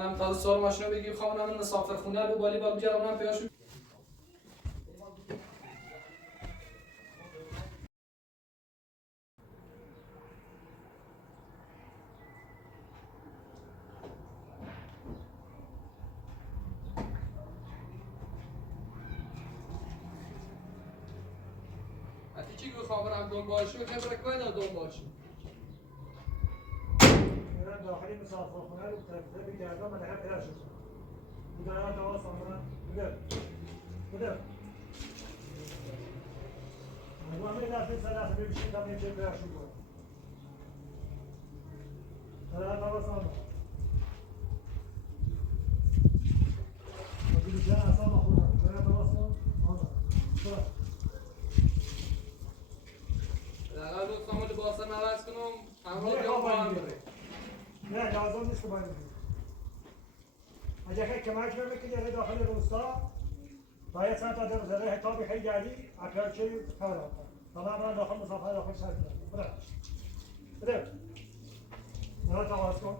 من تازه سوار ماشین رو بگیر خواهم من مسافر خونه رو بالی با بجرم من پیاشو چی که خواهم دنبالشو که برای دنبالشو داخلی مسافر خونه رو ترفیده بگردم من هم پیدا شد بودن تواس آمدن بده من همه دفعه سلاح ببیشید هم اینجا پیدا شد بودن تواس آمدن بگیده اصلا خودم بودن تواس آمدن لقد دوستان لباسا عوض کنم همراه بیام با هم بره نه لازم نیست که باید بگیم اگه خیلی کمک بکنی داخل روستا باید چند تا در حتابی خیلی گردی اپرچه کار آتا تمام داخل مسافر داخل شهر بره بره نه تماس کن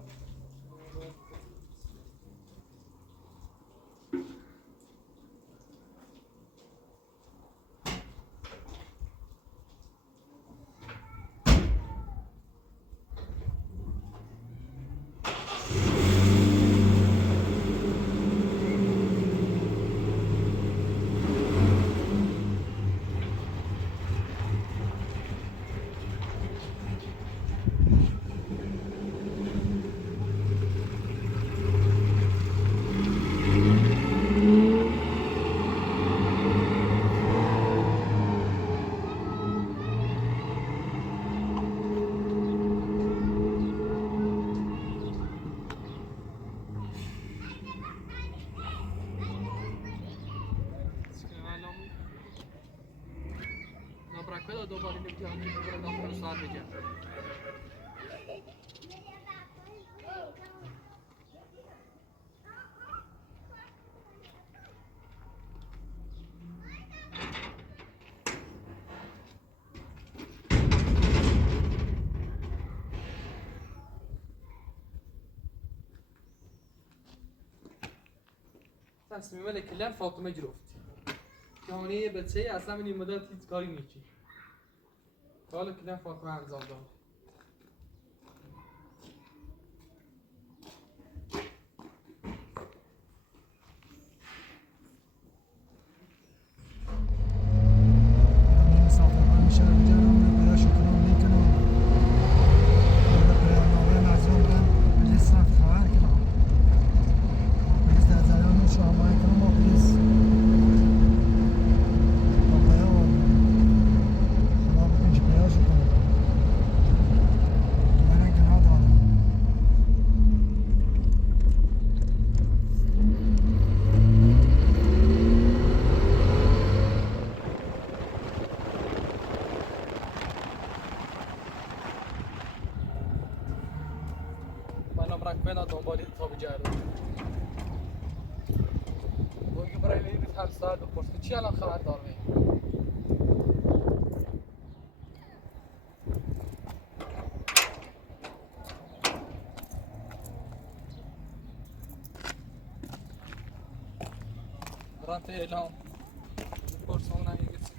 دوباره نمیتونم داخل ساعت بگم تصمیم کلم فاطمه گرفت یعنی بچه اصلا این مدت هیچ کاری نیچی حالا کلم فاطمه انجام داد بنا دنبالی تا بجرد بگی برای لیلی ترساد بپرس چی الان خبر داره برانت اعلام بپرس اون نگیسی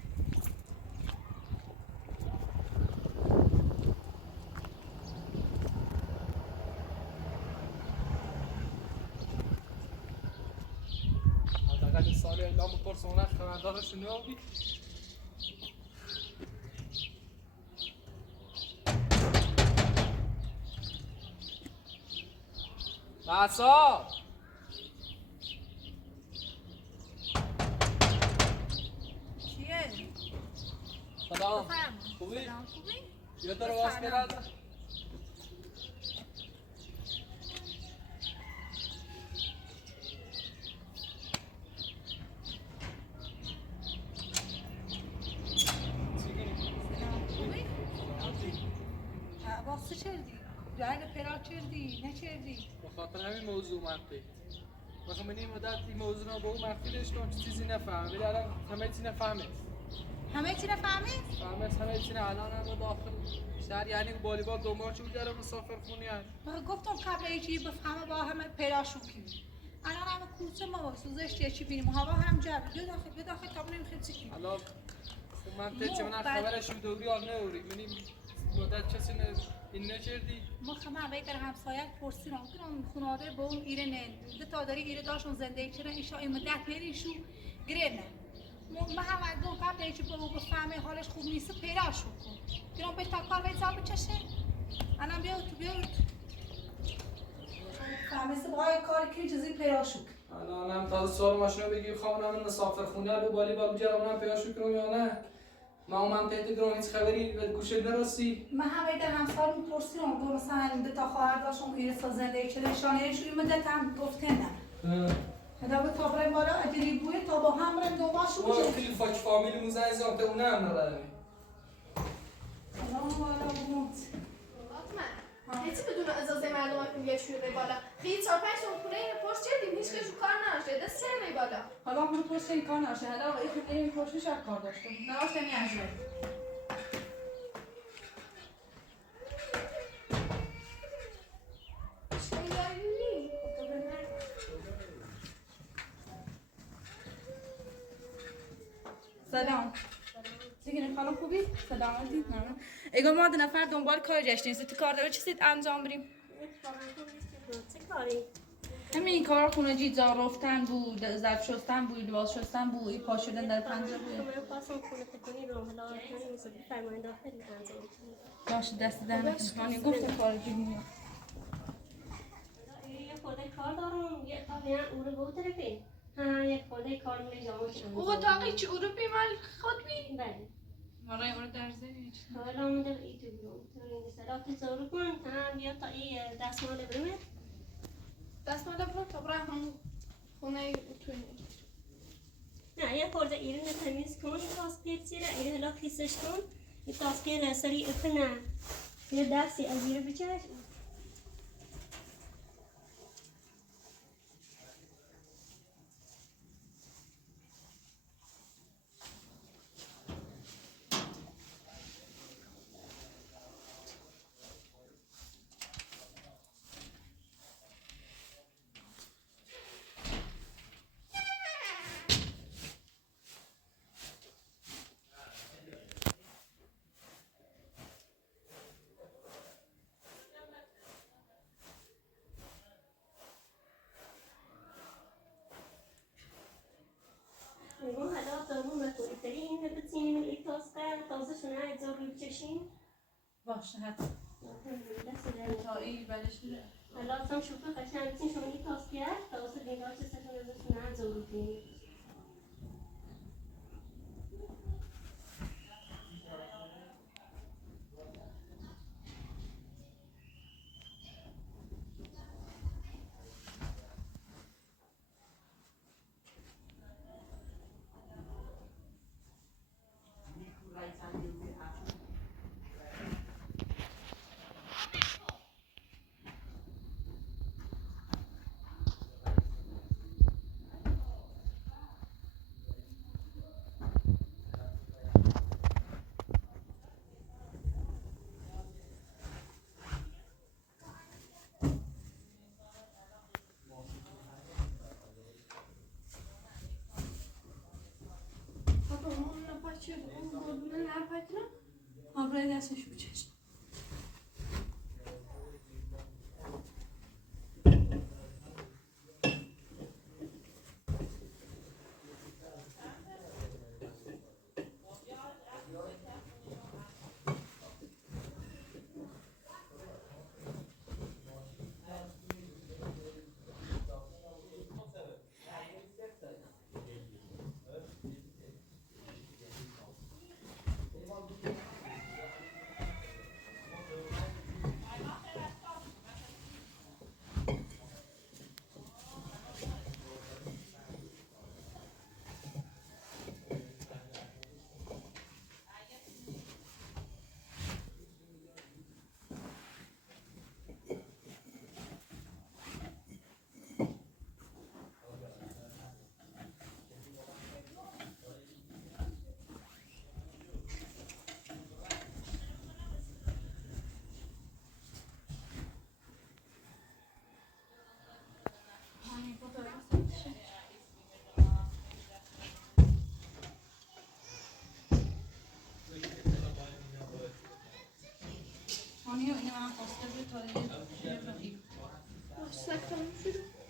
حداقل سال اعلام بپرس اون خبردارش نبی بسا چیه؟ سلام خوبی؟ سلام خوبی؟ یه داره واس کرد واسه چردی؟ جایل پرا چردی؟ نه چردی؟ بخاطر همین موضوع منطقی بخاطر من این مدت این موضوع رو با اون مخفی داشتم چیزی نفهمم ولی الان همه چی نفهمید همه چی رو فهمید؟ فهمت همه چی الان هم داخل شهر یعنی والیبال دنبال چون جره مسافر خونی هست. گفتم قبل ایچی بفهمه با همه پیداشون کنیم. الان همه کوچه ما سوزش چی بینیم هوا هم جب بیا داخل تا نمیخواد چی کنیم. حالا من چه من خبرش دوری آن نوری منی مدت کسی نه این نکردی ما خمه اوی در همسایه پرسیدم گفتم خانواده با اون ایره نه تا داری ایره داشون زندگی چرا ایشا این مدت نریشو گرینه ما هم از اون قبل ایچی با او بفهمه حالش خوب نیست پیداشو کن گرام به تا کار باید زاب بچشه الان بیاد فهمیسته باید کاری که چیزی پیداشو کن الان هم تازه سوال ماشینو بگی خواهم مسافر خونه رو والیبال جرام پیداشو کنم یا نه ما من پیت درون هیچ خبری به گوشه نرسی من همه در همسال میپرسیدم گفت مثلا دو تا خواهر داشتم ایره سا زندگی چه شانهش روی مدت هم گفته نه هدا به تابره بالا اجری بوی تا با هم رن دوباشو ما بشه کلی فاک فامیل موزه ازام که اونه هم ندارمی سلام والا بموت هیچی بدون اجازه مردم که بیاد شروع بالا خیلی 4-5 اون خونه این پشت چردیم هیچ کشو کار نداشته دست چرمی بالا حالا من پشت این کار نشه حالا این خیلی این پشت شب کار داشته نراشته میانجه سلام دیگه خانم خوبی؟ سلامتی؟ نه اگه ما دو نفر دنبال کار گشتیم تو کار داره چیزی انجام بریم؟ چه کاری؟ همین کار خونه جیزا رفتن بود ظرف شستن بود لباس شستن بود پا شدن در پنجره بود من خواستم خونه تکونی رو حالا کنیم مثل بفرمایید داخلی انجام کنیم باشه دست دهنتون کنی گفتم کار دیگه یه خورده کار دارم یه اتاقی هم اون رو به طرفی یه خورده کار میره جامعش او اتاقی چی اروپی مال خود بی؟ بله مرای اون درزه حالا من در ایتو بیرون تو این سلام تصور کن بیا تا این دستمال برمه دست مالا برو تا برای هم خونه توی نه یه خورده ایران تمیز کن یه تاسکیل سیره ایران هلا خیسش کن یه تاسکیل سری اپنه یه دستی از ایران بچش نگاه حالا دارون نکنید داری این بتینیم این تازه شونه اجزا روی بچشیم باشه حتی تا این بلش بره حالا هم شوفه قشنگ بتین شما این تاز کرد تازه دیگاه چه سشون ازشونه اجزا روی کنید آبرای دستش بچش من خواسته بود تا دیگه سکتم شده.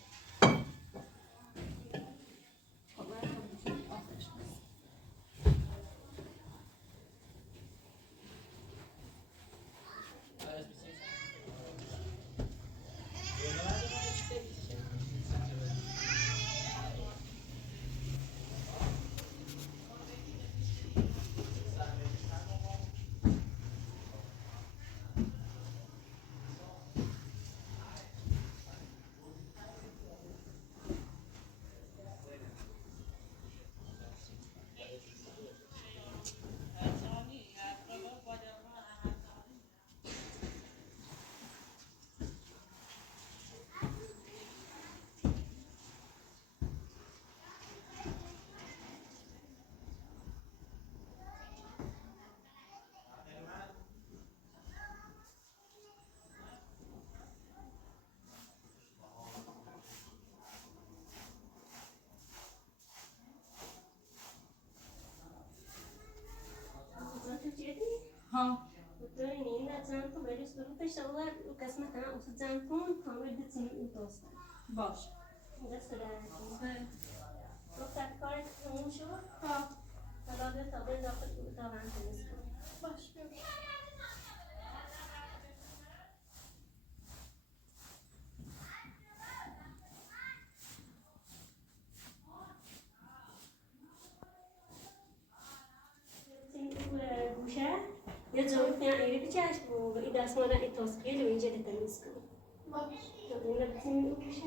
ها این زن تو بریز برو تشتغل و قسمت هم اصلا زن کن کامل بتونی این دوستن باش دست در گفتت کارت تموم شد ها حالا به تا به داخل اتاق هم تمیز کن باش بیا. گوشه یه جامعه پیان ایری بچشم و این دستمانه این تاسقیل و اینجا تمیز کن باش. این بتونی گوشه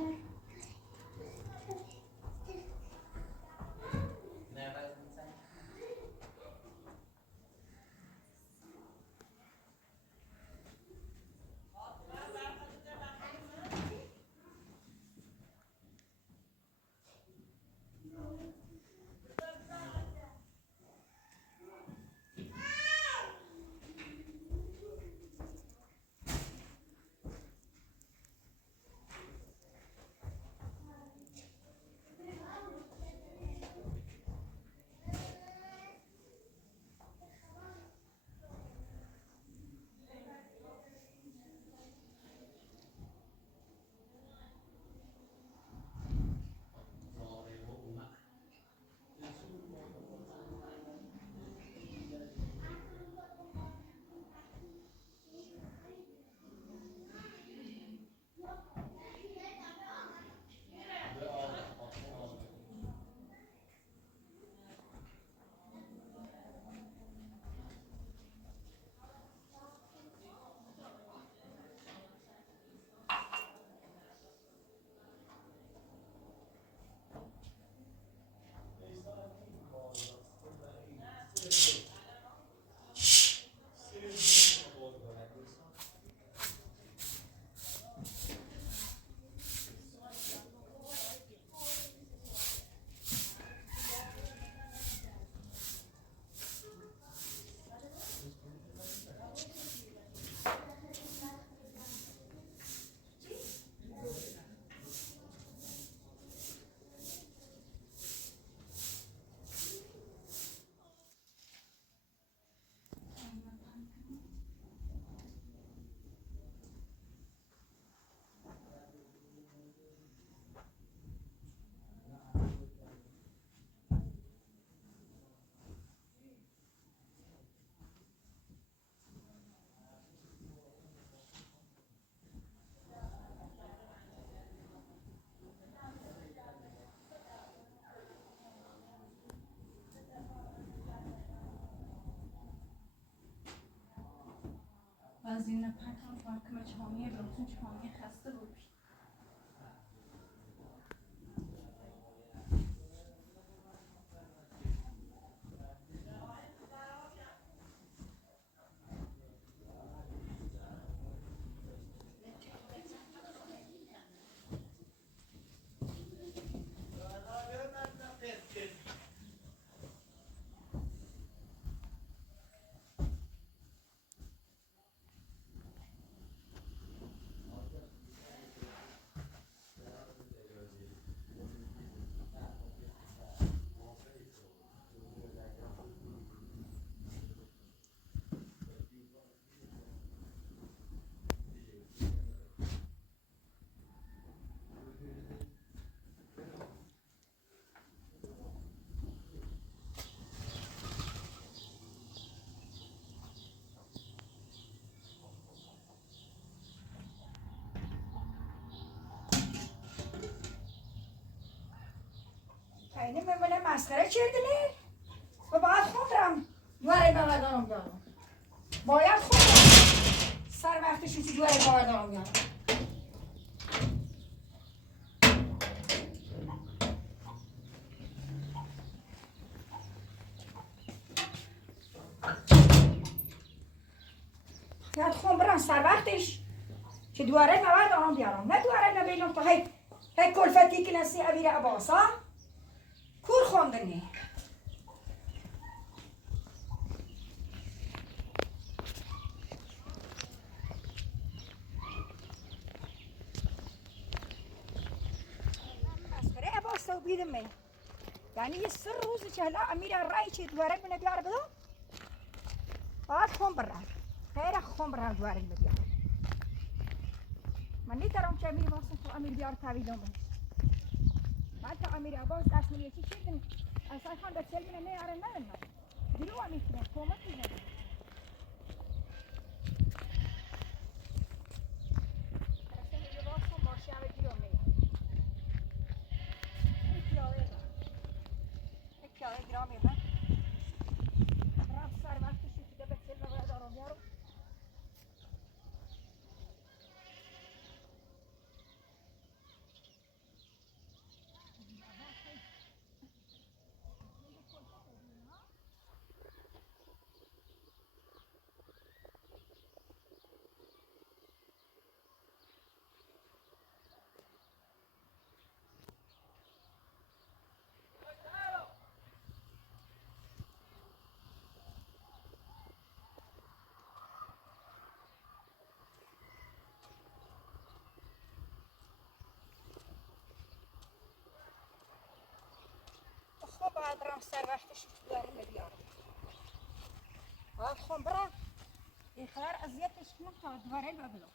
از این پتر فرکم چهامیه براتون چهامیه خسته بود اینه من مسخره کردنی؟ و باید خود رم دواره ببردارم بیارم باید خود رم سر وقتشو که دواره ببردارم بیارم باید خود برم سر وقتش که دواره ببردارم بیارم نه دواره نبینم تا هی کلفتی که نسی اویر عباس ها کور خوندنی مسخره عباس رو بیدم می یعنی یه 3 روز چهلا امیر رای چه دواره بینه بیاره بدو باید خون برم خیره خون برم دواره بینه بیاره من نیترم که امیر واسه تو امیر بیار تاویدم بعد تا امیر عباس دست من یکی چیدن اصلا خان به سلمینه نیاره نه جلو هم میتونه کومت میزنه اصلا یه واسه ماشی همه جلو میاره یک پیاده گرامی ها رفت سر وقتشی که به سلمه باید آرام بیارم باید برم سر وقتش دارم بیارم باید خون برم این خیار اذیتش کنم تا دواره ببینم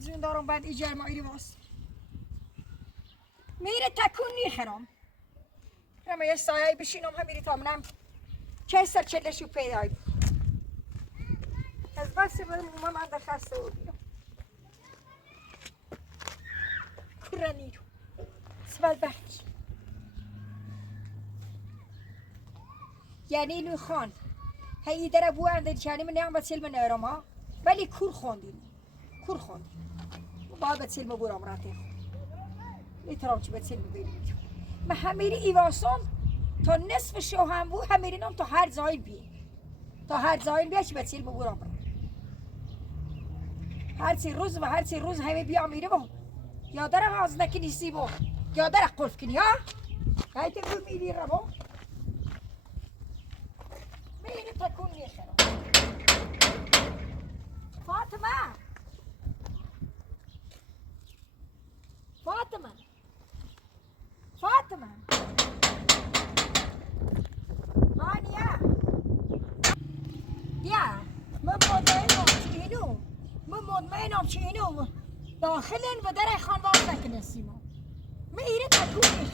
جون دارم بعد ایجار ما ایری واس میره تکون نیخرم رما یه سایه بشینم همیری تا منم چه سر چلشو پیدای از بس برم اومم من خسته و بیرم کرنی رو سوال بخش یعنی نو خان هی در بو اندر چانی من نیم بسیل من ایرم ها ولی کور خوندیم کور خوندیم باید بسیل ما برام راته میترام چی بسیل ببینیم من همیری ایواسون تا نصف شو هم بو همیری نام تا هر زاین بیه تا هر زاین بیه چی بسیل ما برام راته هر سی روز همه بیا میره با یادر غاز نکنیسی با یادر قلف کنی ها هایی که بو میری را با میری تکون نیخرم فاطمه فاطمة فاطمة هانيا يا من مطمئنم چینو داخلن و در خانوار سکنه سیما میره تکونی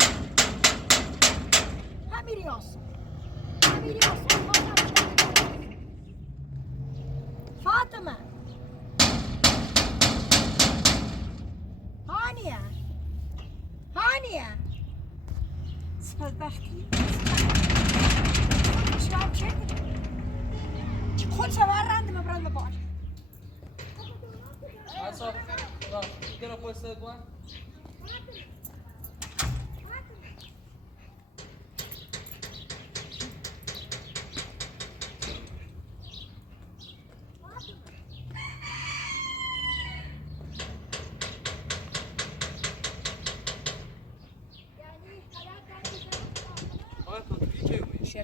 همیری آسان فاطمه هانیه بدبختی شام چه خود سوار رندم برای مبال اصلا دیگه رو پست کن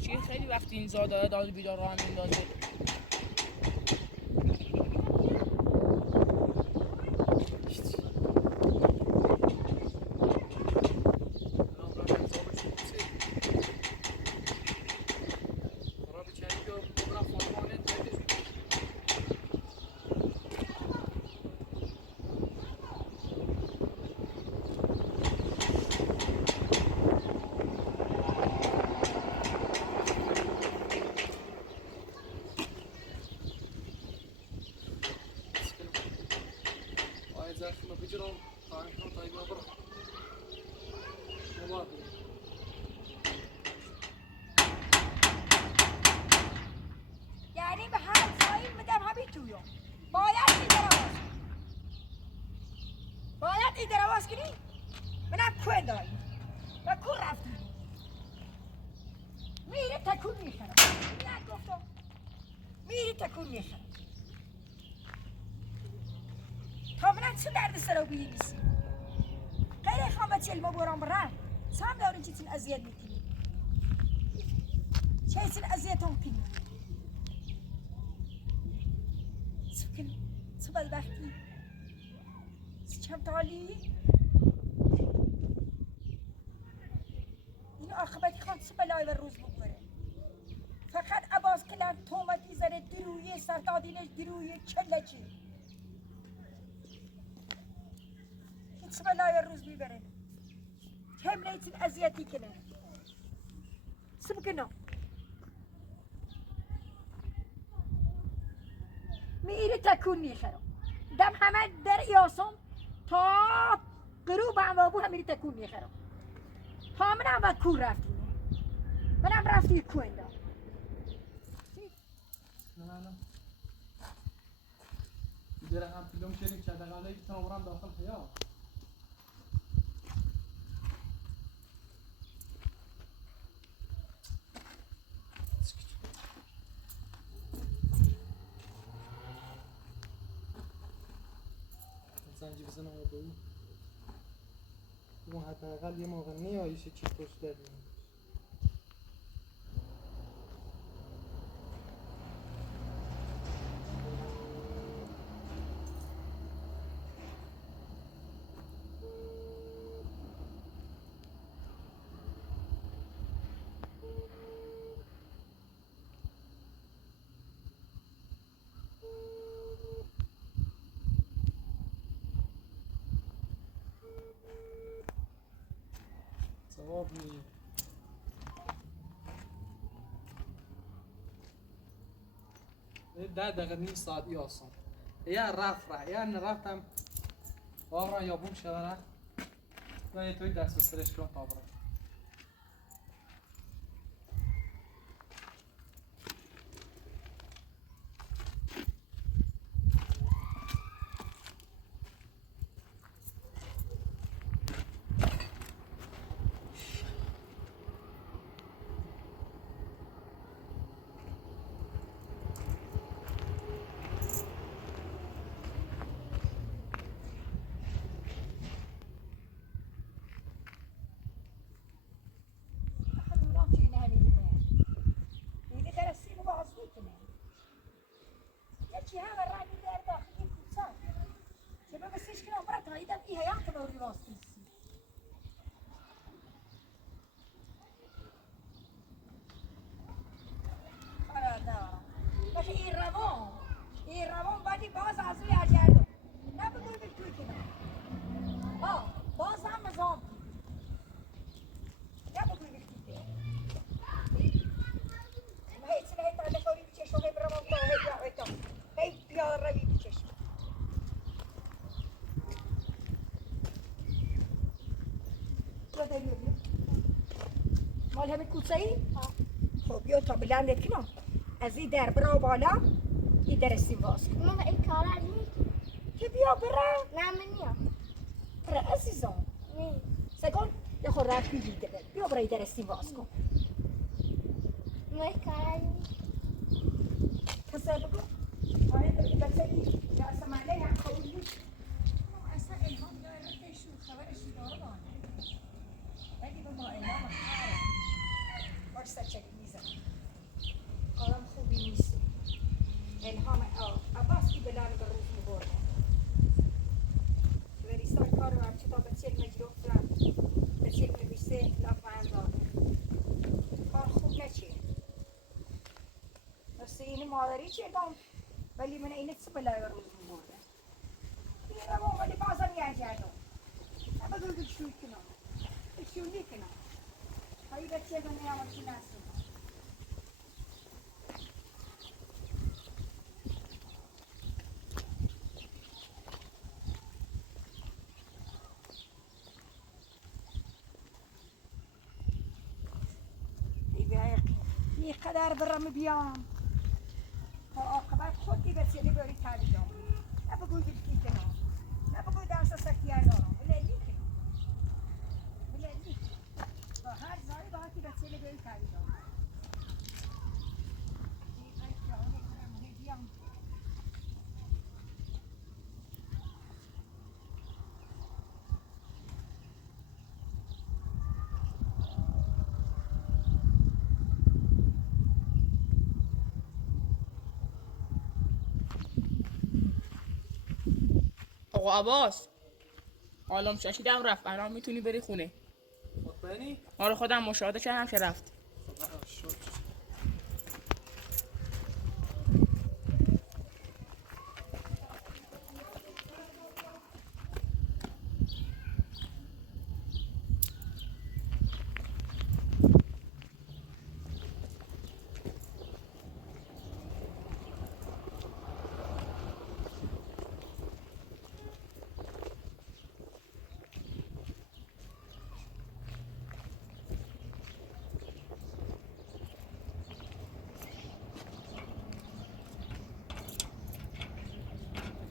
شیعه خیلی وقتی این زاده داد بیدار راه میندازه یعنی به هر سایل میدم همین تویو باید ایده رواز کنی منم کن دایی و کن رفتی میره تکون میخرم نه گفتم میره تکون میخرم تا منم چه درد سر و بیریسی غیر خامت چلمه برام برم سام دارین چیزین اذیت میکنی چیزین اذیت هم کنی سکن چه بدبختی چه تالی این عاقبتی خواهد چه بلای و روز بگوره فقط عباس کلم تومتی زره دیرویه سردادینش دیرویه چله چی هیچ بلای و روز میبره هم نیتین اذیتی کنه سبکنم میره تکون میخرم دم همه در یاسم تا غروب عوابو هم میره تکون میخرم تا منم و کور رفتیم منم رفتی کوین دار نه دیگه هم فیلم شدیم چه دقیقه که تمام داخل خیال زنجی بزنم و بگو اون حداقل یه موقع نیاییشه چی پشت داریم ثواب می 10 دقیقه نیم ساعت آسان یا رفت یا نرفتم واقعا یا بوم شده و یه توی دست بسرش کنم تا برم چه به مسیش کنم برای تا ایدم ای هیام کنم روی واسطیسی حال همه کوچه‌ای؟ خب بیا تا بلندت کنم از این در برا بالا این در استیم باز کن ماما این کار علی که بیا برا نه من نیا برا عزیزم نه سکن یه خور رفت بیدیده بیا برا این در استیم باز کن ما این کار علی کسر بگو آیا این بچه این جلسه محله هم خوبی اصلا الهام داره بهشون خبرش داره ولی به ما الهام خبره باش سچک میزن آدم خوبی نیست الهام عباس که بلان به روز میبرده ولی سال کار رو همچه تا به چل مجروف رم به چل نویسه لفظ داره کار خوب نچه مثل این مادری چه دام ولی من اینه چه بلای به روز میبرده این رو ولی بازم یه جدم اما دو بشوی کنم بشونی کنم هایی بچه من نیامد چی نستم یه قدر برم بیام تا عاقبت خودی بسیاری بری تبیدم نبگوی بلکی کنم نبگوی درس سکیه دارم بلندی کنم بلندی با هر زاری با هاتی بسیاری بری تبیدم آقا عباس حالا ششیدم رفت الان میتونی بری خونه مطمئنی؟ آره خودم مشاهده کردم که رفت خب شد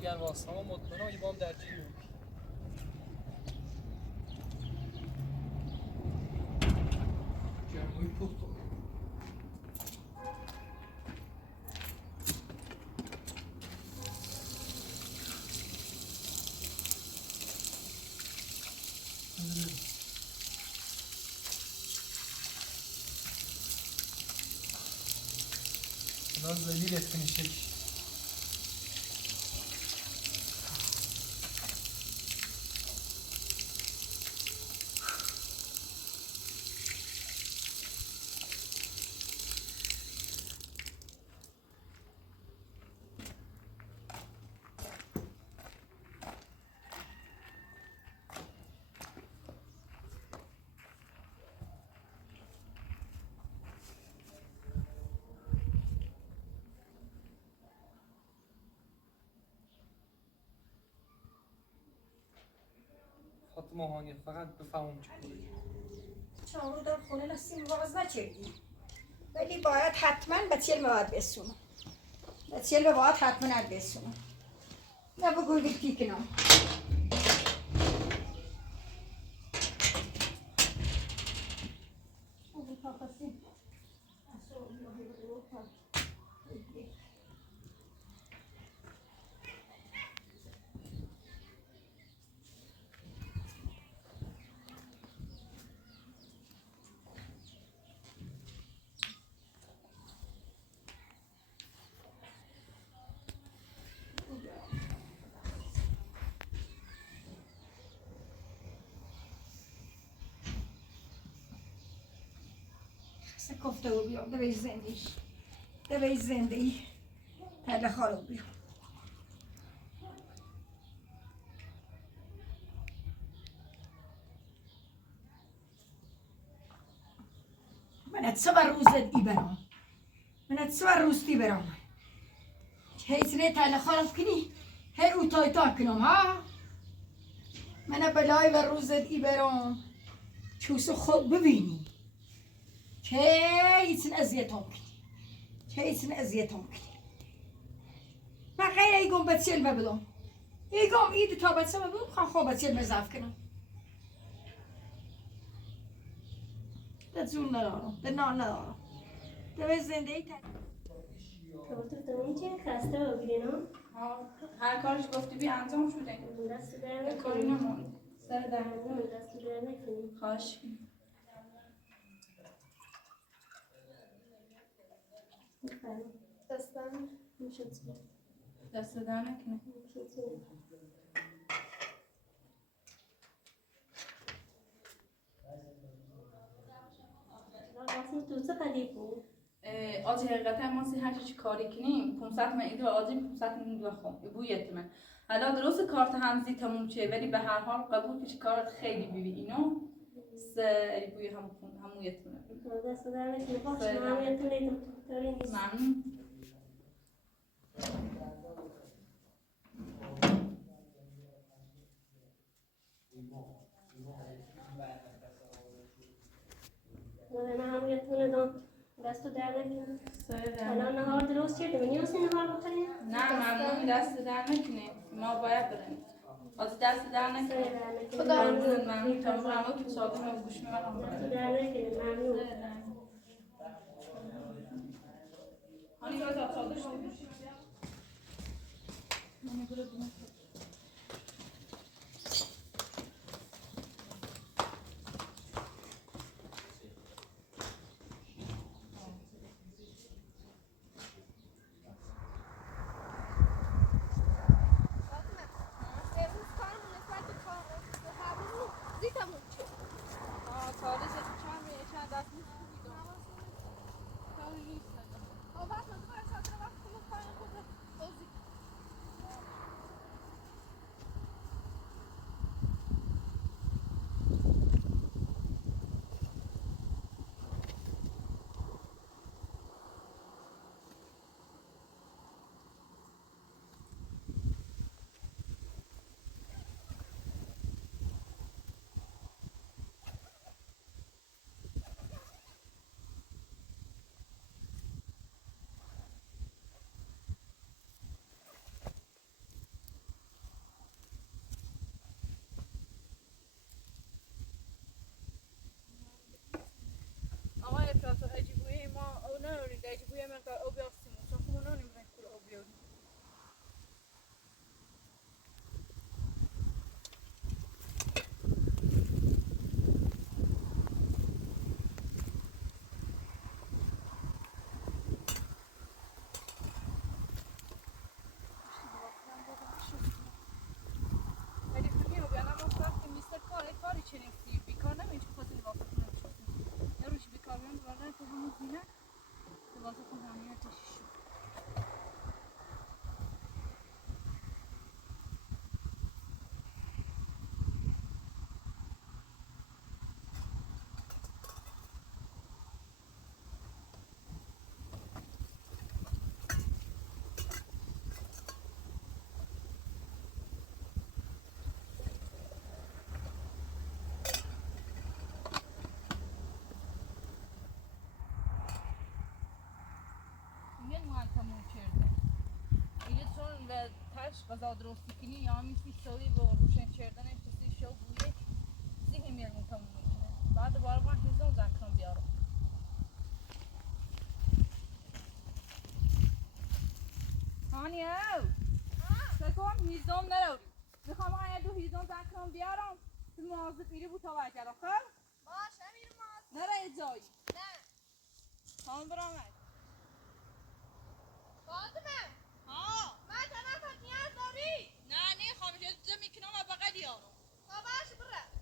دیگر واسه ما مطمئنم این بام در جیبه گرموی پخت لازم زلیلت کنی شکل فاطمه هانیه فقط بفهمم چی چهارو در خونه نستیم باز نچردی ولی باید حتما به چل مواد بسونم به چل مواد حتما بسونم نبگوی بلکی کنم کفته و بیام دوی زندگی تله خالو بیام من سه روز ای برام من سه روز دی برام هیچ نه تله خالو کنی هی او تایتا کنم ها من بلای و روز ای برام چوس خود ببینی چیسن ازیتم کی چیسن ازیتم کی ما غیر ایگم بچل بدم ایگم ایدو تا بچه بدم خواه بچل مزاف کنم ده زور ندارم ده نان ندارم ده به زندگی تو اون چه خسته و بیرون هر کارش گفتی بی انجام شده دست در یه کاری نکنی نموند سر در دست در نکنی خواهش دستم میشد دست در نکنه تو چه قدی بود آجی حقیقتا ما سی هر چی کاری کنیم 500 من ایدو آجی 500 من ایدو خون بو یتمن حالا درست کارت همزی تموم چه ولی به هر حال قبول کشی کارت خیلی بیبی اینو سری بوی همو یتمن دست در نکنی باش من یتونیدم داری نیست ممنون من هم یتونیدم دست در نکنی سر در الان نهار درست کردم نیاز نهار بخوریم نه ممنون دست در نکنه ما باید بریم از دست در نکنه خدا ممنون تمام همه که چاقی ما گوش میبرم دست در نکنی ممنون هانی باید آتا داشته باشی منو برو بینم امروز کارمون نسبت به کار هر روز زیتمون چه ساده شد چند چند دست نیست کاری نیست وقت باید ساعت وقت کنم کار خود توضیح آقای افراط اجیبوی ما او نرونیم در اجیبوی مقدار او بیاستیم چون خمون نرونیم کل او بیاریم ولی فیلمی او بیانم ما وقتی میسته کاری چنین بیکار نمید که خواهد نوافت نمیشستیم یه روش بیکار بیان بردن که همون زینه دوازه خود همیه تشیش شد این مال تموم کرده اینه چون به تش غذا درستی کنی یا میسی سوی با روشن کردنش کسی شو بویه زیه میرمون تموم میکنه بعد دوباره من هیزم زنکرم بیارم هانی او سکم هیزم نروی میخوام آیا دو هیزم زنکرم بیارم تو موازه پیری بود تا وکر آخر باش امیر ماز نره جایی نه هم برامد فاطمه ها من تنها نیاز داری نه نه خواهمش زمین کنم و بقید یارم تا باش بره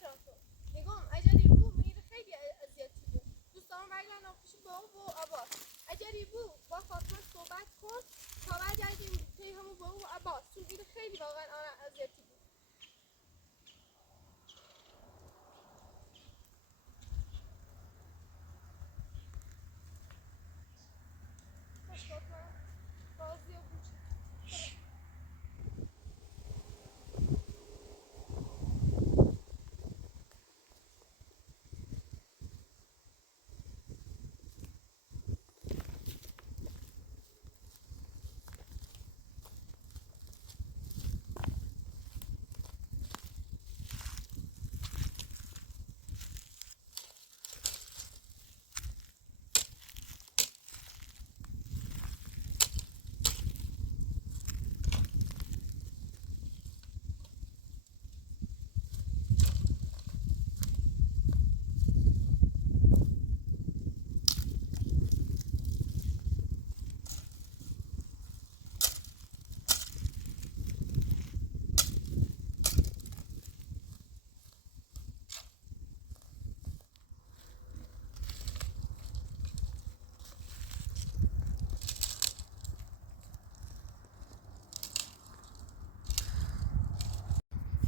تو نگم اجری بو میره خیلی اذیتی بود دوستان برگردم پیش بابا و عباس اجری بو با فاطمه صحبت کن تا برگردیم پی همون بابا و عباس چون میره خیلی واقعا اذیتی بود خوش فاطمه بازی و بوچه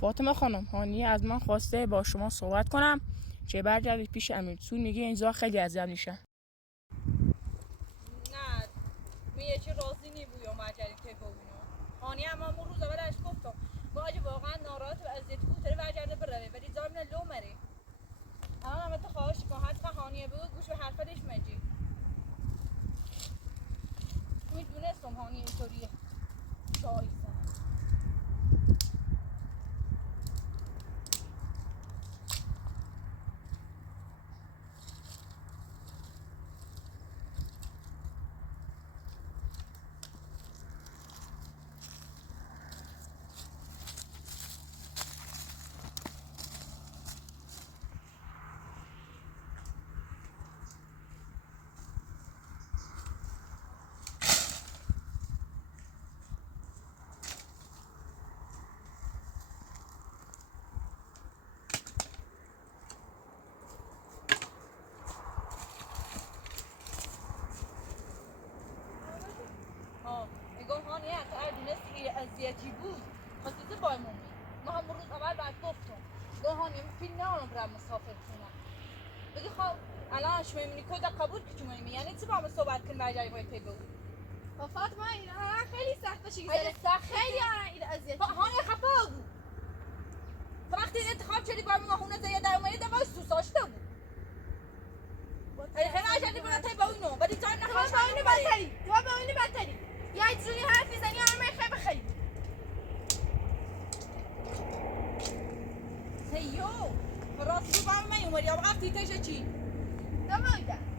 فاطمه خانم هانیه از من خواسته با شما صحبت کنم که برگردید پیش امیرسون میگه اینجا خیلی اذیت میشه. نه میگه چه راضی نیبویم مجری که ببینم هانی اما اون روز اولش گفتم باجه واقعا ناراحت و اذیت بود تره برگرده بره ولی زارم لو مره اما من تو خواهش کن حتما هانیه بگو گوش به حرفش مجی میدونستم هانی اینطوریه شایسته میگم هانی اگه دونستی این اذیتی بود خاصیت بای مومی ما هم روز اول بعد گفتم گفتم هانی فیلم نمونم برم مسافر کنم بگی خب الان شما میبینی کجا قبول که شما میبینی یعنی چی با هم صحبت کنیم برای باید پی بگو با فاطمه این خیلی سخت بشه خیلی سخت خیلی این اذیتی هانی خفا بود تو وقتی انتخاب شدی با ما خونه زیاده در اومدی دوای سوساشته بود خیلی عجلی برای تای با اینو ولی جای نخواهش تو با اینو بدتری تو با اینو بدتری یه جوری حرف میزنی همه خیلی خیلی هیو راستی با من اومدی آب رفتی تشه چی نمایده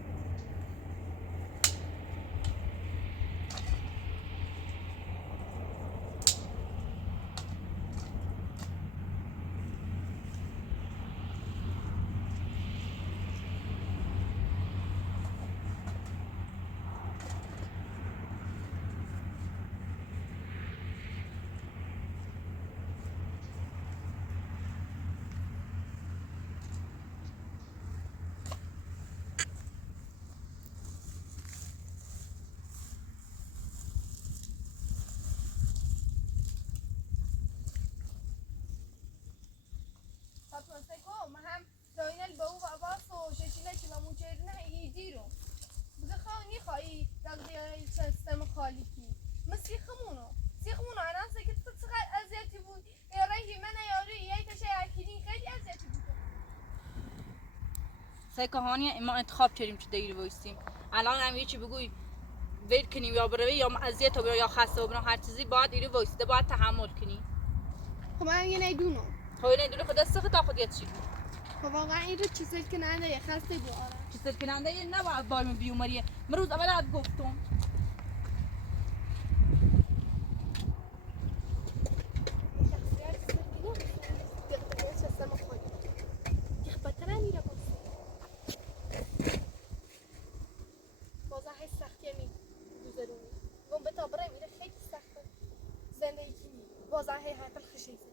فاطمه ما هم داین البو و عباس و ششینه که مامون چرنه ایدی رو بگه خواهی خواهی دقیقه سیستم خالیکی ما سیخمونو انا سکت تو چقدر اذیتی بود رنگی من یاری یه تشه اکیدی خیلی اذیتی بود سیکا هانی ما انتخاب کردیم چه دیگه وایسیم الان هم یه چی بگوی ول کنیم یا بروی یا اذیت و یا خسته و هر چیزی باید ایره وایسیده باید تحمل کنی خب من یه نیدونم خب این دونه خود است تا خود چی خب واقعا این رو چیزی که ننده خسته بود چیزی که ننده نباید بایم بیومریه من روز اول ات گفتم زندگی بازه هی حتی خشیزه